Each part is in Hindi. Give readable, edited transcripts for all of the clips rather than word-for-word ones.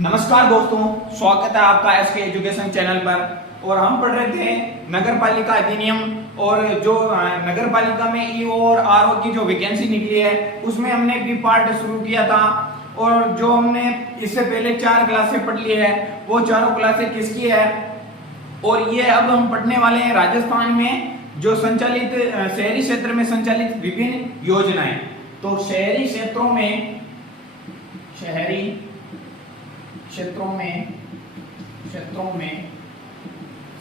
नमस्कार दोस्तों, स्वागत है आपका एसके एजुकेशन चैनल पर। और हम पढ़ रहे थे नगर पालिका अधिनियम, और जो नगर पालिका में ईओ और आरओ की जो वैकेंसी निकली है उसमें हमने भी पार्ट शुरू किया था। और जो हमने इससे पहले 4 क्लासें पढ़ ली है वो चारों क्लासें किसकी है, और ये अब हम पढ़ने वाले हैं राजस्थान में जो संचालित शहरी क्षेत्र में संचालित विभिन्न योजनाएं। तो शहरी क्षेत्रों में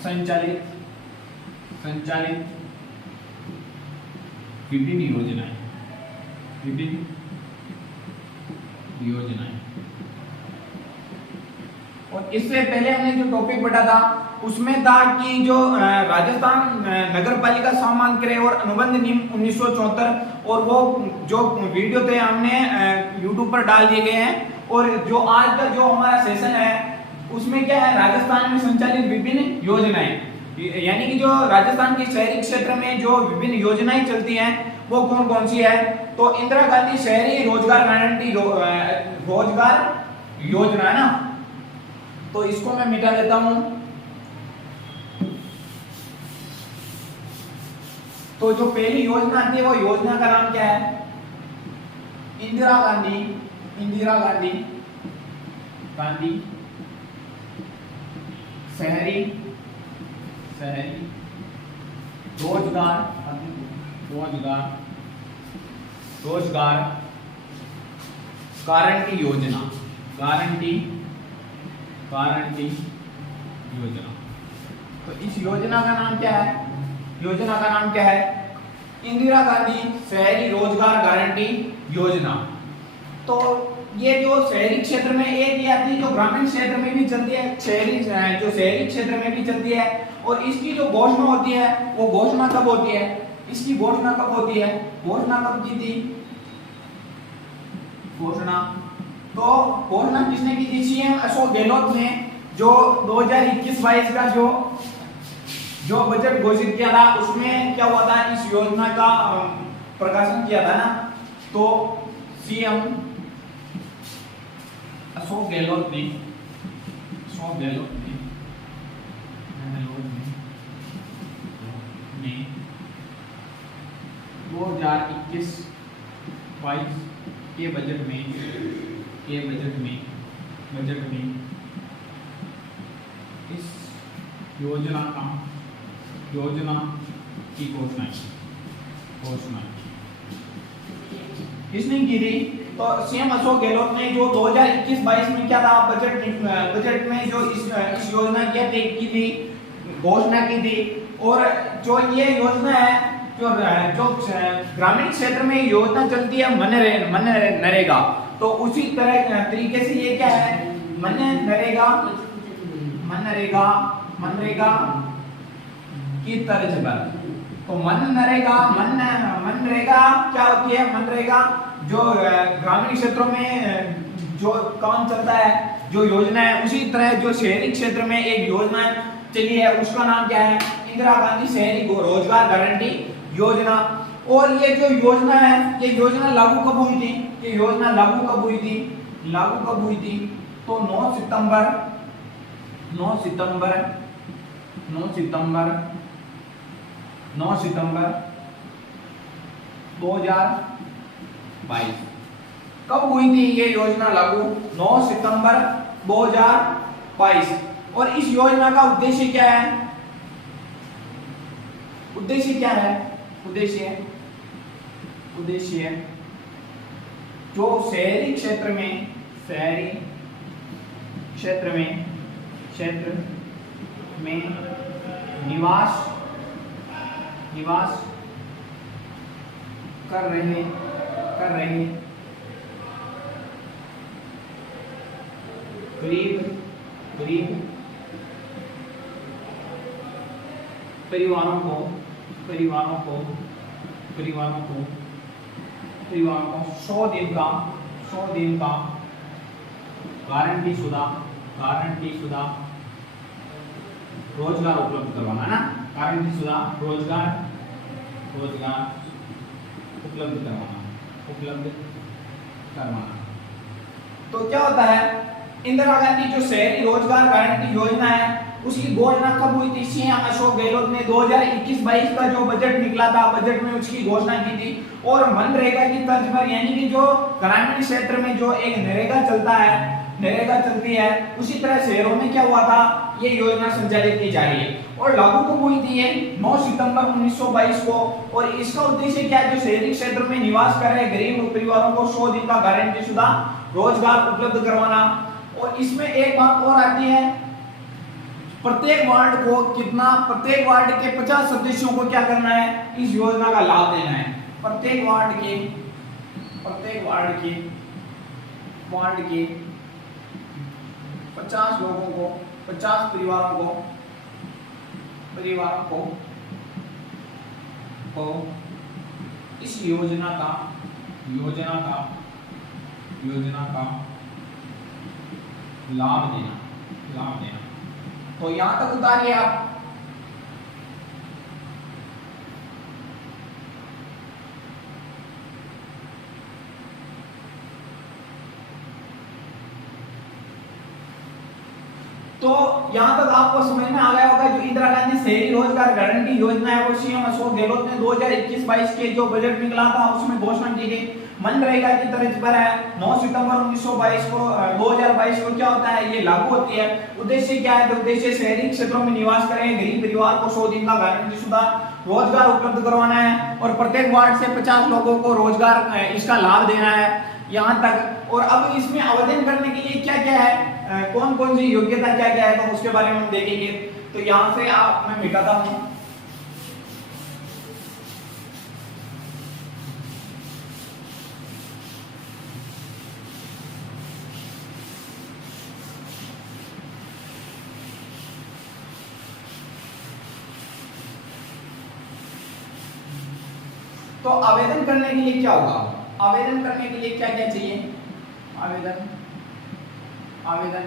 संचालित विभिन्न योजनाएं। और इससे पहले हमने जो टॉपिक पढ़ा था उसमें था कि जो राजस्थान नगर पालिका सामान्य क्रय और अनुबंध नियम 1974, और वो जो वीडियो थे हमने यूट्यूब पर डाल दिए गए हैं। और जो आज का जो हमारा सेशन है उसमें क्या है, राजस्थान में संचालित विभिन्न योजनाएं, यानी कि जो राजस्थान के शहरी क्षेत्र में जो विभिन्न योजनाएं चलती हैं वो कौन कौन सी है। तो इंदिरा गांधी शहरी रोजगार गारंटी रोजगार योजना है ना, तो इसको मैं मिटा देता हूं। तो जो पहली योजना थी वो योजना का नाम क्या है, इंदिरा गांधी शहरी रोजगार गारंटी योजना। तो इस योजना का नाम क्या है, इंदिरा गांधी शहरी रोजगार गारंटी योजना। तो ये जो शहरी क्षेत्र में एक ही आती है, जो ग्रामीण क्षेत्र में भी चलती है, जो शहरी क्षेत्र में भी चलती है। और इसकी जो घोषणा होती है वो घोषणा कब होती है, इसकी घोषणा कब होती है, घोषणा कब की थी, तो घोषणा किसने की थी, सीएम अशोक गहलोत ने, जो 2021-22 का जो बजट घोषित किया था उसमें क्या हुआ था, इस योजना का प्रकाशन किया था ना। तो सीएम अशोक गहलोत ने 2021-22 के बजट में इस योजना की घोषणा किसने की थी, तो सीएम अशोक गहलोत ने, जो 2021-22 में क्या था, बजट में जो इस योजना की थी, घोषणा की थी। और जो ये योजना है, जो ग्रामीण क्षेत्र में योजना चलती है मनरेगा, तो उसी तरीके से ये क्या है, मनरेगा की तर्ज पर। तो मनरेगा क्या होती है, मनरेगा जो ग्रामीण क्षेत्रों में जो काम चलता है, जो योजना है, उसी तरह जो शहरी क्षेत्र में एक योजना चली है उसका नाम क्या है, इंदिरा गांधी शहरी रोजगार गारंटी योजना। और ये जो योजना है, ये योजना लागू कब हुई थी, तो 9 सितंबर 2022 कब हुई थी ये योजना लागू, 9 सितंबर 2022। और इस योजना का उद्देश्य क्या है, उद्देश्य जो शहरी क्षेत्र में निवास कर रहे गरीब परिवारों को 100 दिन का गारंटी शुदा रोजगार उपलब्ध करवाना है ना, गारंटी शुदा रोजगार उपलब्ध करवाना। तो क्या होता है इंदिरा गांधी जो शहरी रोजगार गारंटी योजना है उसकी घोषणा कब हुई थी? सीएम अशोक गहलोत ने 2021-22 का जो बजट निकला था, बजट में उसकी घोषणा की थी। और मनरेगा की तर्ज पर, यानी कि जो ग्रामीण क्षेत्र में जो एक नरेगा चलता है, नरेगा चलती है, उसी तरह शहरों में क्या हुआ था, ये योजना संचालित की जा रही है। और लागू कब हुई थी ये? 9 सितंबर 1922 को। और इसका उद्देश्य क्या है? जो शहरी क्षेत्र में निवास कर रहे गरीब परिवारों को 100 दिन का गारंटीशुदा रोजगार उपलब्ध करवाना। और इसमें एक बात और आती है, प्रत्येक वार्ड को कितना, प्रत्येक वार्ड के 50 सदस्यों को क्या करना है? इस योजना का लाभ देना है। प्रत्येक वार्ड के 50 लोगों को, 50 परिवारों को इस योजना का लाभ देना। तो यहां तक उतारिए आप। तो यहां तक आपको समझ में आ गया होगा जो इंदिरा गांधी शहरी रोजगार गारंटी योजना है वो सीएम अशोक गहलोत ने 2021-22 के जो बजट निकला था उसमें घोषणा की गई। मनरेगा की तर्ज पर है। 9 सितंबर 2022 को क्या होता है, ये लागू होती है। उद्देश्य क्या है? तो उद्देश्य शहरी क्षेत्रों में निवास कर रहे गरीब परिवार को 100 दिन का गारंटीशुदा रोजगार उपलब्ध करवाना है और प्रत्येक वार्ड से 50 लोगों को रोजगार इसका लाभ देना है, यहाँ तक। और अब इसमें आवेदन करने के लिए क्या क्या है, कौन कौन सी योग्यता क्या क्या है, तो उसके बारे में हम देखेंगे। तो यहाँ से मैं मिटाता हूँ। तो आवेदन करने के लिए क्या होगा? आवेदन करने के लिए क्या क्या चाहिए? आवेदन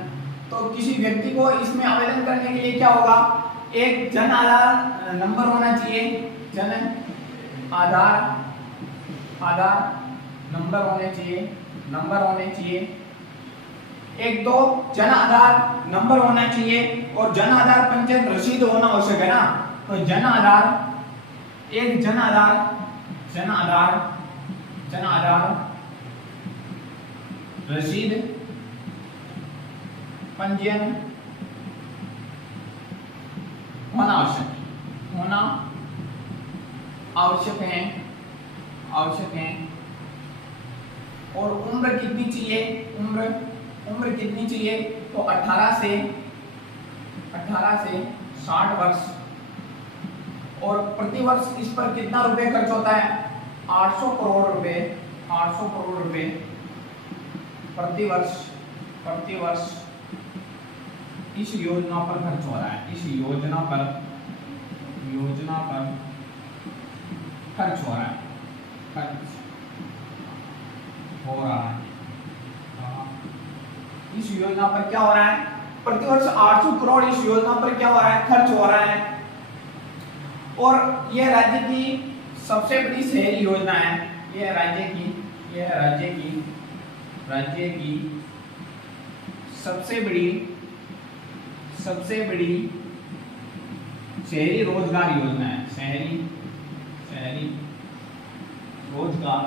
तो किसी व्यक्ति को इसमें आवेदन करने के लिए क्या होगा? एक जन आधार नंबर होना चाहिए, जन आधार नंबर होने चाहिए। एक तो जन आधार नंबर होना चाहिए और जन आधार पंजीयन रसीद होना आवश्यक है ना। तो जन आधार रसीद पंजीयन होना आवश्यक है। और उम्र कितनी चाहिए? उम्र कितनी चाहिए? तो 18 से 60 वर्ष। और प्रति वर्ष इस पर कितना रुपए खर्च होता है? 800 करोड़ रुपए प्रति वर्ष इस योजना पर खर्च हो रहा है। इस योजना पर खर्च हो रहा है। इस योजना पर क्या हो रहा है? प्रतिवर्ष 800 करोड़ इस योजना पर क्या हो रहा है? खर्च हो रहा है। और यह राज्य की सबसे बड़ी शहरी योजना है। यह राज्य की सबसे बड़ी शहरी रोजगार योजना है। शहरी रोजगार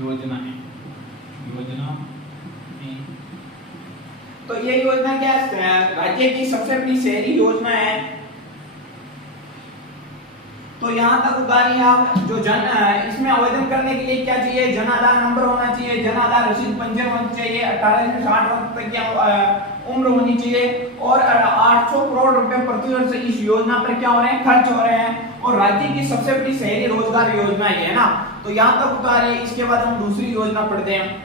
योजना है। तो ये योजना क्या है? राज्य की सबसे बड़ी शहरी योजना है। तो यहाँ तक उतारिए आप। जो इसमें आवेदन करने के लिए क्या चाहिए? जन आधार नंबर होना चाहिए, जन आधार रसीद पंजीयन होनी चाहिए, 18 से 60 वर्ष तक की उम्र होनी चाहिए और 800 करोड़ रुपए प्रतिवर्ष इस योजना पर क्या हो रहे हैं? खर्च हो रहे हैं। और राज्य की सबसे बड़ी शहरी रोजगार योजना ये है ना। तो यहाँ तक उतारिए। इसके बाद हम दूसरी योजना पढ़ते हैं।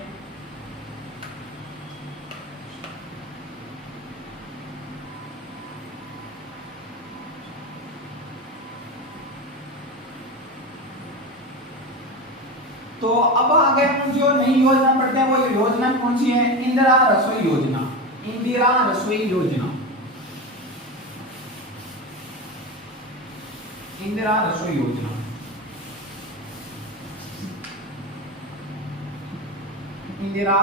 तो अब आगे हम जो नई योजना पढ़ते हैं वो ये योजना कौन सी है? इंदिरा रसोई योजना। इंदिरा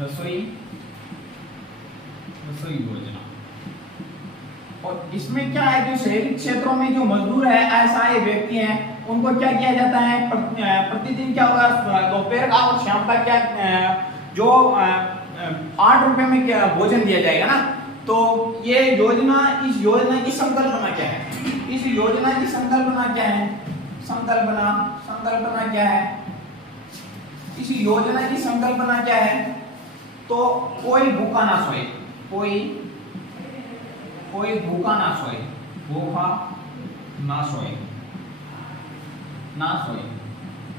रसोई योजना। और इसमें क्या है, जो शहरी क्षेत्रों में जो मजदूर है, असहाय व्यक्ति हैं, उनको क्या किया जाता है, प्रतिदिन क्या होगा, दोपहर का और शाम का क्या जो 8 रुपए में क्या भोजन दिया जाएगा ना। तो ये योजना, इस योजना की संकल्पना क्या है, इस योजना की संकल्पना क्या है, संकल्पना क्या है, इस योजना की संकल्पना क्या है। तो कोई भूखा ना सोए, कोई भूखा ना सोए,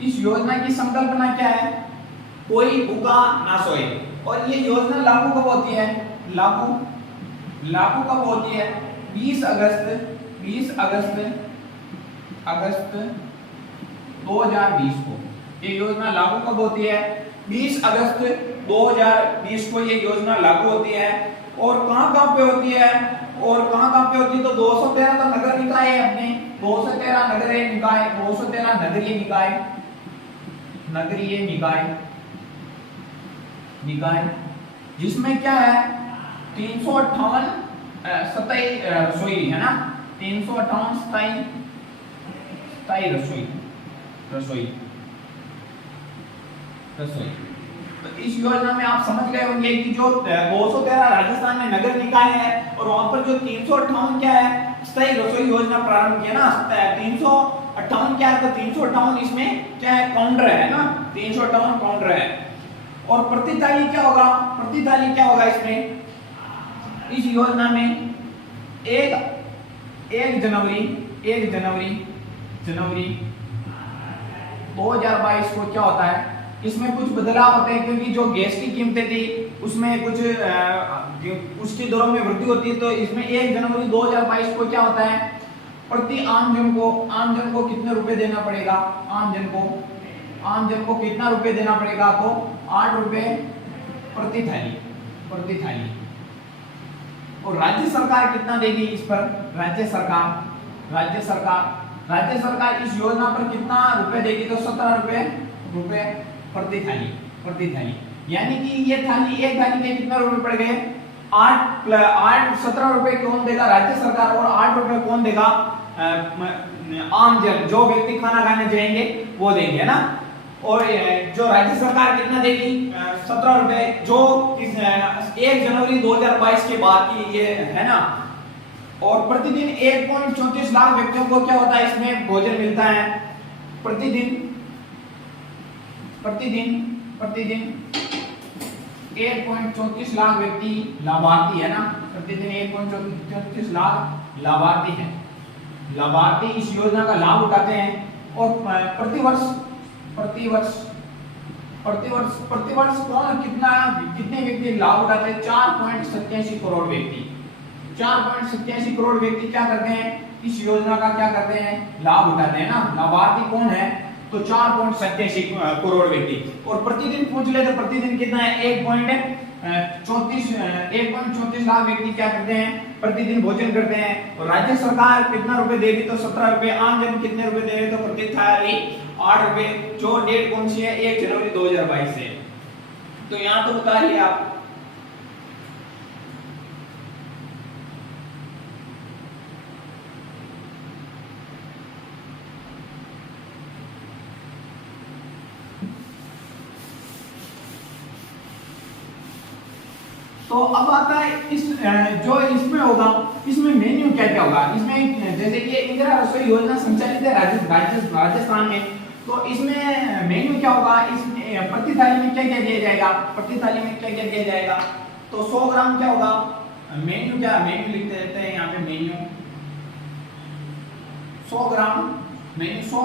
इस योजना की संकल्पना क्या है, कोई भूखा ना सोए। और ये योजना लागू कब होती है, लागू कब होती है, 20 अगस्त 2020 को ये योजना लागू कब होती है, 20 अगस्त 2020 को ये योजना लागू होती है। और कहां पे होती है, तो 213 तो नगर निकाय है अपने, 213 नगरीय निकाय, जिसमें क्या है, 358 स्थायी रसोई है ना, 358 स्थायी रसोई। तो इस योजना में आप समझ गए होंगे कि जो 213 राजस्थान में नगर निकाय है, और वहां पर जो 358 क्या है, स्थायी रसोई योजना प्रारंभ किया ना। 358 क्या है, तो 358 इसमें क्या है, काउंटर है ना, 358 काउंटर है। और प्रति थाली क्या होगा, इसमें, इस योजना में 1 जनवरी 2022 को क्या होता है, इसमें कुछ बदलाव होते हैं, क्योंकि जो गैस की कीमतें थी उसमें कुछ उसकी दरों में वृद्धि होती है। तो इसमें 1 जनवरी 2022 को क्या होता है, प्रति आम जन को कितने रुपए देना पड़ेगा, आम जन को कितना रुपए देना पड़ेगा, तो 8 रुपए प्रति थाली। और राज्य सरकार कितना देगी इस पर, राज्य सरकार इस योजना पर कितना रुपए देगी, तो 17 रुपए प्रति थाली। यानी कि ये थाली, एक थाली के कितना रुपए पड़ गए, 17 रुपए कौन देगा, राज्य सरकार, और 8 रुपए कौन देगा, आम जन, जो व्यक्ति खाना खाने जाएंगे वो देंगे, है ना। और जो राज्य सरकार कितना देगी, 17 रुपए, जो 1 जनवरी 2022 के बाद की ये है ना। और प्रतिदिन 1.34 लाख व्यक्तियों को क्या होता है, इसमें भोजन मिलता है। प्रतिदिन 1.34 लाख व्यक्ति लाभार्थी है ना, प्रतिदिन 1.34 लाख लाभार्थी इस योजना का लाभ उठाते हैं। और प्रतिवर्ष कौन कितने व्यक्ति लाभ उठाते हैं, 4.87 करोड़ व्यक्ति। 4.87 करोड़ व्यक्ति क्या करते हैं, इस योजना का क्या करते हैं, लाभ उठाते हैं ना। लाभार्थी कौन है, तो 4.87 करोड़ व्यक्ति। और प्रतिदिन पूछ ले तो प्रतिदिन कितना है, 1.34 लाख व्यक्ति क्या करते हैं, प्रतिदिन भोजन करते हैं। और राज्य सरकार कितना रुपए देगी, तो 17 रुपए। आम जन कितने रुपए दे रहे, तो प्रति थाली 8 रुपए। जो डेट कौन सी है, 1 जनवरी 2022 से। तो यहाँ तो बताइए आप, तो अब आता है इस जो इसमें होगा, इसमें मेन्यू क्या क्या होगा। इसमें जैसे कि इंदिरा रसोई योजना संचालित है राजस्थान में, तो इसमें मेन्यू क्या होगा, इसमें प्रति थाली में क्या क्या दिया जाएगा, तो 100 ग्राम क्या होगा, मेन्यू लिख देते हैं यहाँ पे, मेन्यू 100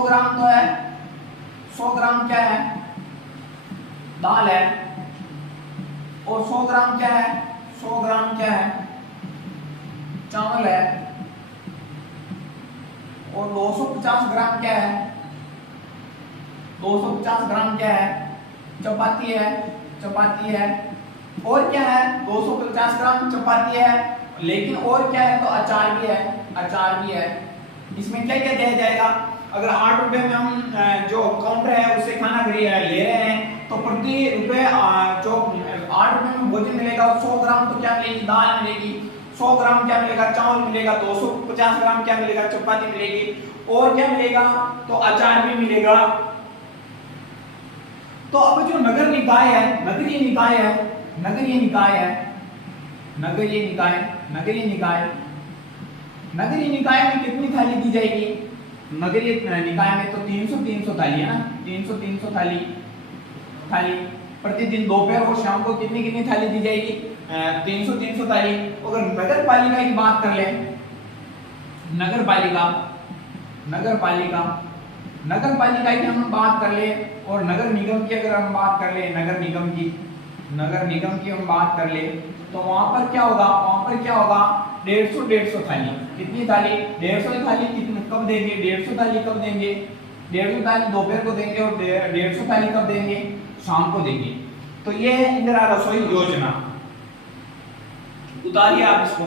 ग्राम तो है, 100 ग्राम क्या है, दाल है। और 100 ग्राम क्या है, चावल है। और 250 ग्राम क्या है, चपाती है। और क्या है, 250 ग्राम चपाती है, लेकिन और क्या है, तो अचार भी है। इसमें क्या क्या दिया जाएगा, अगर 8 रुपए में हम जो काउंटर है उससे खाना खरीद ले रहे हैं तो प्रति रुपए जो 8 रुपए में भोजन मिलेगा, 100 ग्राम तो क्या मिलेगी, दाल मिलेगी, 100 ग्राम क्या मिलेगा, चावल मिलेगा, 250 ग्राम क्या मिलेगा, चपाती मिलेगी, और क्या मिलेगा, तो अचार भी मिलेगा। तो अब जो नगरीय निकाय है, नगरीय निकाय है, नगरीय निकाय है, नगरीय निकाय, नगरीय निकाय, नगरीय निकाय में कितनी थाली दी जाएगी, नगरीय निकाय में तो 300 थाली है ना, 300 थाली प्रतिदिन दोपहर और शाम को कितनी थाली दी जाएगी, 300 थाली। अगर नगर पालिका की बात कर ले, नगर पालिका की हम बात कर ले, और नगर निगम की अगर हम बात कर ले, नगर निगम की हम बात कर ले, तो वहां पर क्या होगा, 150 थाली। कितनी थाली, 150 थाली कब देंगे, 150 थाली कब देंगे, 150 थाली दोपहर को देंगे, और 150 थाली कब देंगे, शाम को देंगे। तो ये है इंदिरा रसोई योजना, उतारिए आप इसको।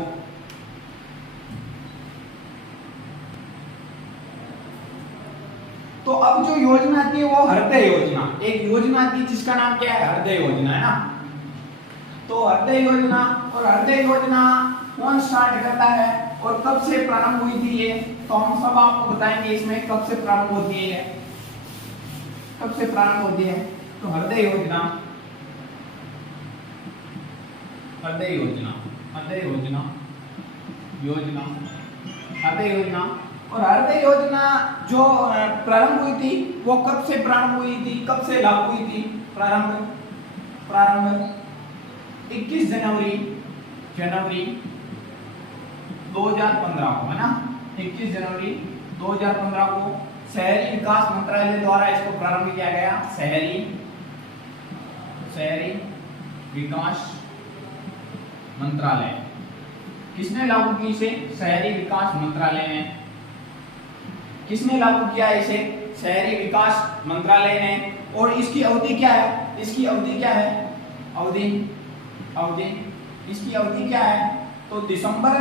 तो अब जो योजना थी वो हृदय योजना, एक योजना थी जिसका नाम क्या है, हृदय योजना है ना। तो हृदय योजना, और हृदय योजना कौन स्टार्ट करता है और कब से प्रारंभ हुई थी ये, तो हम सब आपको बताएंगे इसमें कब से प्रारंभ होती है, कब से प्रारंभ होती है। तो हृदय योजना, हृदय योजना, हृदय योजना, योजना, हृदय योजना। और हृदय योजना जो प्रारंभ हुई थी वो कब से प्रारंभ हुई थी, कब से लागू हुई थी, प्रारंभ 21 जनवरी 2015 को है ना, 21 जनवरी 2015 को शहरी विकास मंत्रालय द्वारा इसको प्रारंभ किया गया। शहरी विकास मंत्रालय, किसने लागू की इसे, शहरी विकास मंत्रालय ने। किसने लागू किया इसे, शहरी विकास मंत्रालय ने। और इसकी अवधि क्या है, इसकी अवधि क्या है, अवधि इसकी अवधि क्या है, तो दिसंबर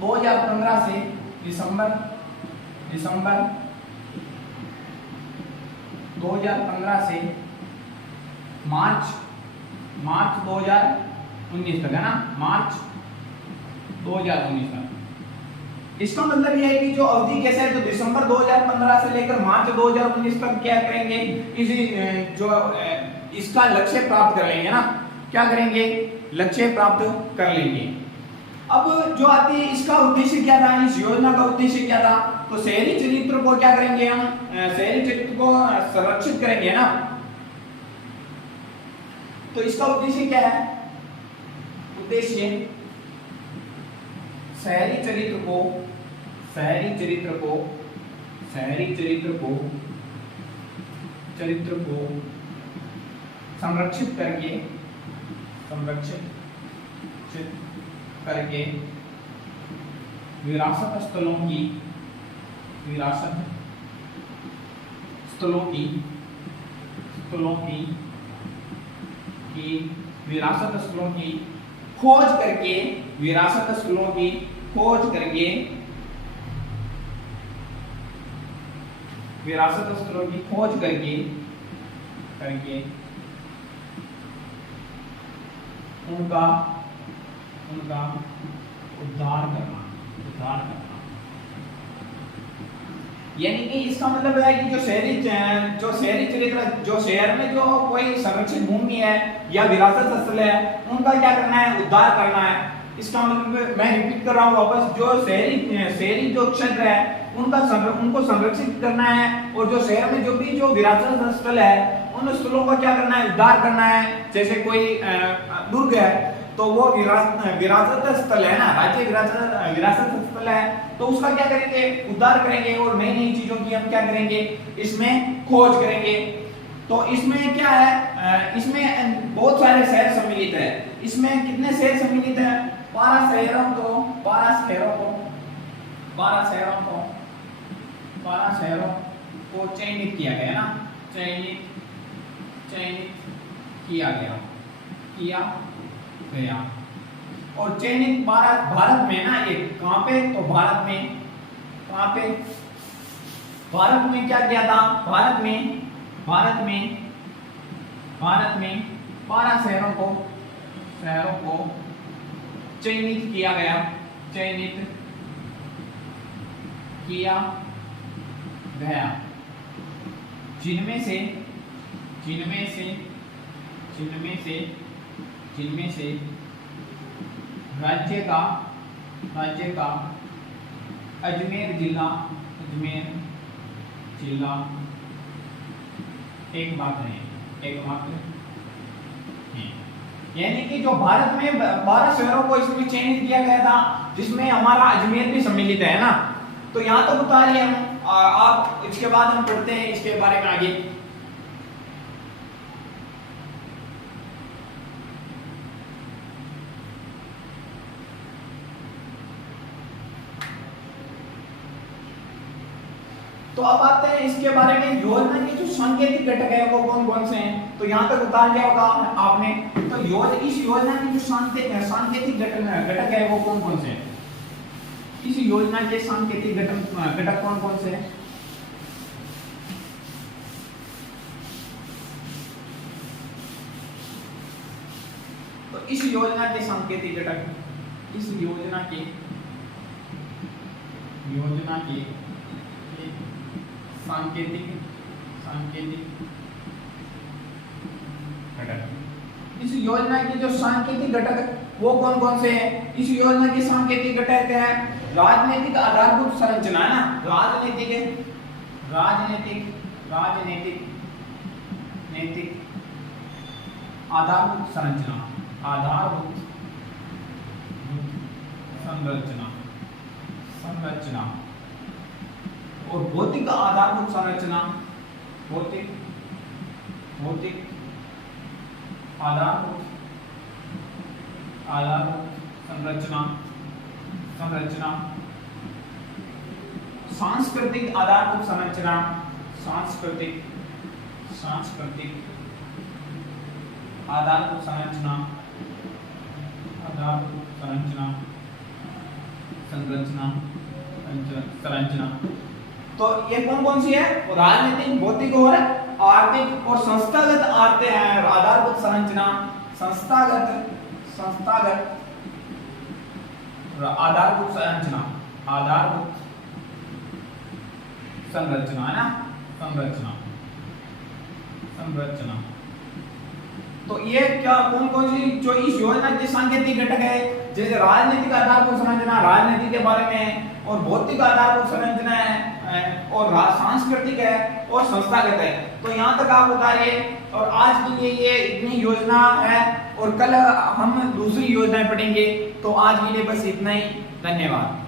2015 से दिसंबर 2015 से मार्च 2019 तक है ना, मार्च 2019 तक। इसका मतलब यह है कि जो अवधि कैसे है, तो दिसंबर 2015 से लेकर मार्च 2019 तक क्या करेंगे, इसी जो इसका लक्ष्य प्राप्त कर लेंगे ना, क्या करेंगे, लक्ष्य प्राप्त कर लेंगे। अब जो आती है इसका उद्देश्य क्या था, इस योजना का उद्देश्य क्या था, तो शहरी चरित्र को क्या करेंगे हम, शहरी चरित्र को संरक्षित करेंगे ना। तो इसका उद्देश्य क्या है, उद्देश्य शहरी चरित्र को संरक्षित करके विरासत स्थलों की खोज करके उनका उद्धार करना। यानी कि इसका मतलब है कि जो शहरी चरित्र, जो शहर में जो कोई संरक्षित भूमि है या विरासत स्थल है, उनका क्या करना है, उद्धार करना है। इसका मतलब मैं रिपीट कर रहा हूँ वापस, जो शहरी जो क्षेत्र है उनको संरक्षित करना है, और जो शहर में जो विरासत स्थल है उन स्थलों का क्या करना है, उद्धार करना है। जैसे कोई दुर्ग है तो वो विरासत स्थल है ना, राज्य विरासत स्थल है, तो उसका क्या करेंगे, उद्धार करेंगे, और नई नई चीजों की हम क्या करेंगे, इसमें खोज करेंगे। तो इसमें क्या है, इसमें बहुत सारे शहर सम्मिलित है। इसमें कितने शहर सम्मिलित है, 12 शहरों को चयनित किया गया ना, चयनित किया गया। और चयनित भारत में ना, ये कहां पे, तो भारत में क्या किया था, भारत में 12 शहरों को चयनित किया गया, जिनमें से राज्य का अजमेर जिला एकमात्र है। यानी कि जो भारत में 12 शहरों को इसमें चयनित किया गया था, जिसमें हमारा अजमेर भी सम्मिलित है ना। तो यहाँ तक बता लिए हम, आप इसके बाद हम पढ़ते हैं इसके बारे में आगे। तो अब आते हैं इसके बारे में, योजना के जो सांकेतिक घटक है वो कौन कौन से हैं। तो यहाँ तक बता दिया होगा आपने। तो इस योजना के जो सांकेतिक घटक है वो कौन कौन से हैं। इस योजना के सांकेतिक घटक कौन कौन से हैं। तो इस योजना के सांकेतिक घटक, इस योजना के सांकेतिक घटक, इस योजना के जो सांकेतिक घटक वो कौन कौन से हैं। इस योजना के सांकेतिक घटक है राजनीतिक आधारभूत संरचना, है ना। राजनीतिक आधारभूत संरचना, और भौतिक आधारभूत संरचना, भौतिक आधारभूत संरचना, सांस्कृतिक आधारभूत संरचना, सांस्कृतिक आधारभूत संरचना, संरचना। तो ये कौन कौन सी है। राजनीतिक, भौतिक और आर्थिक और संस्थागत आते हैं। आधारभूत संरचना, संस्थागत आधारभूत संरचना, है ना। संरचना। तो ये क्या कौन कौन सी जो इस योजना के सांकेतिक घटक है, जैसे राजनीतिक आधारभूत संरचना राजनीति के बारे में है, और भौतिक आधारभूत संरचना है, और सांस्कृतिक है, और संस्थागत है। तो यहाँ तक आप बता रहे। और आज के लिए ये इतनी योजना है, और कल हम दूसरी योजनाएं पढ़ेंगे। तो आज के लिए बस इतना ही। धन्यवाद।